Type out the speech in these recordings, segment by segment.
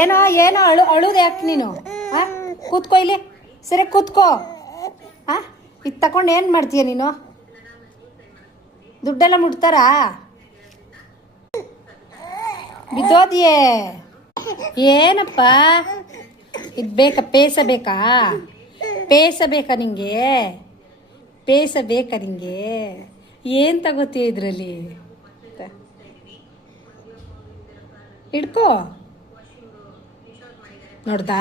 ಏನೋ ಏನೋ ಅಳುದು ಯಾಕೆ ನೀನು? ಹಾಂ, ಕೂತ್ಕೋ ಇಲ್ಲಿ, ಸರಿ ಕೂತ್ಕೋ. ಹಾಂ, ಇದು ತಗೊಂಡು ಏನು ಮಾಡ್ತೀಯ ನೀನು? ದುಡ್ಡೆಲ್ಲ ಮುಟ್ತಾರಾ? ಬಿದ್ದೋದಿಯೇ? ಏನಪ್ಪ ಇದು ಬೇಕಾ? ಪೇಸ ಬೇಕಾ? ಪೇಸ ಬೇಕಾ ನಿಂಗೆ? ಪೇಸ ಬೇಕಾ ನಿಂಗೆ? ಏನು ತಗೋತೀಯ ಇದರಲ್ಲಿ? ಹಿಡ್ಕೋ. ನೋಡ್ದಾ?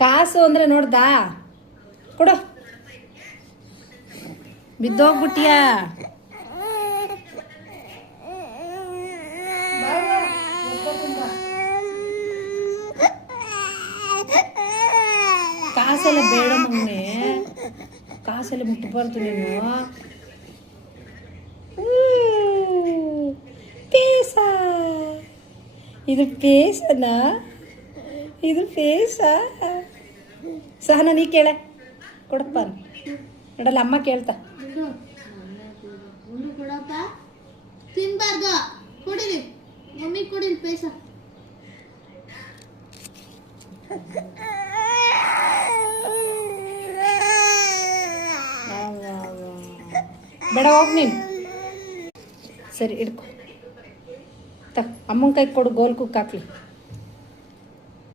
ಕಾಸು ಅಂದರೆ ನೋಡ್ದಾ? ಕೊಡು. ಬಿದ್ದೋಗ್ಬಿಟ್ಟಿಯಾ? ಕಾಸೆಲ್ಲ ಬೇಡ ಮಗನೇ, ಕಾಸೆಲ್ಲ ಮುಟ್ಟಬಾರ್ದು ನೀನು. ಪೇಸ, ಇದು ಪೇಸನಾ? ಇದು ಪೇಸ? ಸಹನ ನೀ ಕೇಳ, ಕೊಡಪ್ಪ. ನೋಡಲ್ಲ ಅಮ್ಮ ಕೇಳ್ತಾ. ತಿನ್ಬಾರ್ದು, ಕೊಡಿರಿ ಮಮ್ಮಿ, ಕೊಡಿರಿ ಪೈಸ. ಬೇಡ, ಹೋಗಿ ನೀನು. ಸರಿ ಹಿಡ್ಕೊ, ಅಮ್ಮನ ಕೈ ಕೊಡು, ಗೋಲ್ ಕುಕ್ ಹಾಕ್ಲಿ.